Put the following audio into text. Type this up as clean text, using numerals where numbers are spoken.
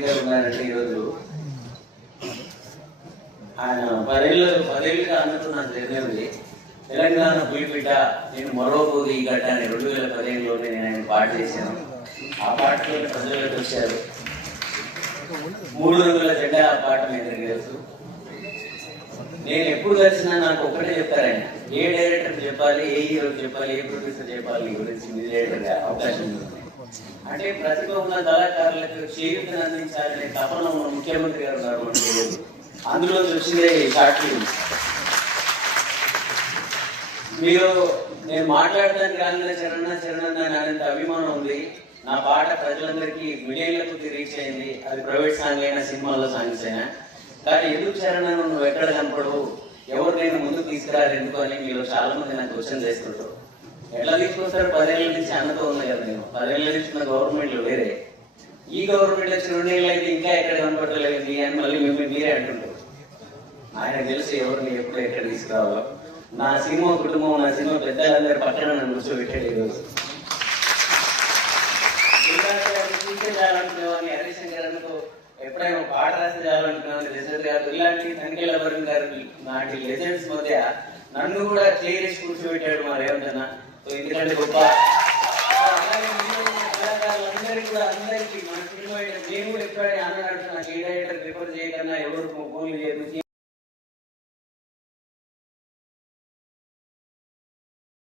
ముఖ్యమంత్రి గారు ఉన్నారంటే ఈరోజు ఆయన పదేళ్ళుగా అందుతున్నది జరిగినది. తెలంగాణ పులిబిడ్డ నేను మరోపోదు ఈ గడ్డ అని 2015లోనే నేను ఆయన పాట చేశాను. ఆ పాటలో ప్రజలకు వచ్చారు. 3 రంగుల జెండా ఆ పాట మీ అందరికీ తెలుసు. నేను ఎప్పుడు కలిసినా నాకు ఒక్కటే చెప్తారు ఆయన, ఏ డైరెక్టర్ చెప్పాలి, ఏ హీరోకి చెప్పాలి, ఏ ప్రొడ్యూసర్ చెప్పాలి నీ గురించి మ్యూజిక్ అవకాశం ఉంది అంటే ప్రతిభ ఉన్న కళాకారులకు చేయూతను అందించాలనే తపన ఉన్న ముఖ్యమంత్రి గారు ఉన్నారు మనకి. అందులో వచ్చిందే షార్ట్ ఫిల్మ్స్. మీరు నేను మాట్లాడడానికి రాలిన చరణ్ అనేంత అభిమానం ఉంది. నా పాట ప్రజలందరికీ మిలియన్లకు రీచ్ అయింది. అది ప్రైవేట్ సాంగ్ అయినా సినిమాల్లో సాంగ్స్ అయినా. కానీ ఎందుకు చరణ్ నువ్వు ఎక్కడ కనపడవు, ఎవరు నేను ముందుకు తీసుకురారు ఎందుకు అని మీరు చాలా మంది నాకు క్వశ్చన్ చేస్తుంటారు. ఎట్లా తీసుకొస్తారు? 10 ఏళ్ళ నుంచి అన్నతో ఉంది కదా. నేను 10 ఏళ్ళ నుంచి ఉన్న గవర్నమెంట్లు వేరే, ఈ గవర్నమెంట్ వచ్చి 2 ఏళ్ళు అయితే ఇంకా ఎక్కడ కనపడలేదు అని మళ్ళీ మీరే అంటుంటారు. ఆయన తెలిసి ఎవరిని ఎప్పుడు ఎక్కడ తీసుకురావాలో. నా సినిమా కుటుంబం, నా సినిమా పెద్దలందరూ పక్కన నన్ను కూర్చోబెట్టాడు ఈరోజు. చాలనుకునేవాడిని, హరిశంకర్ అనుకో ఎప్పుడైనా పాట రాస్తే చాలనుకునేవాడిని, రిజల్ట్ గారు ఇలాంటి సంఖ్యల వరం గారు నాటి లెజెండ్స్ మధ్య నన్ను కూడా చేరేసి కూర్చోబెట్టాడు మా రేవంత్ అన్న. సో ఎందుకంటే గొప్ప కళాకారులందరికీ కూడా అందరికీ మన సినిమా నేను కూడా ఎప్పుడైనా అన్నాడు, నాకు ఏ డైరెక్టర్ ప్రిఫర్ చేయకన్నా ఎవరు ఫోన్లు చేయదు.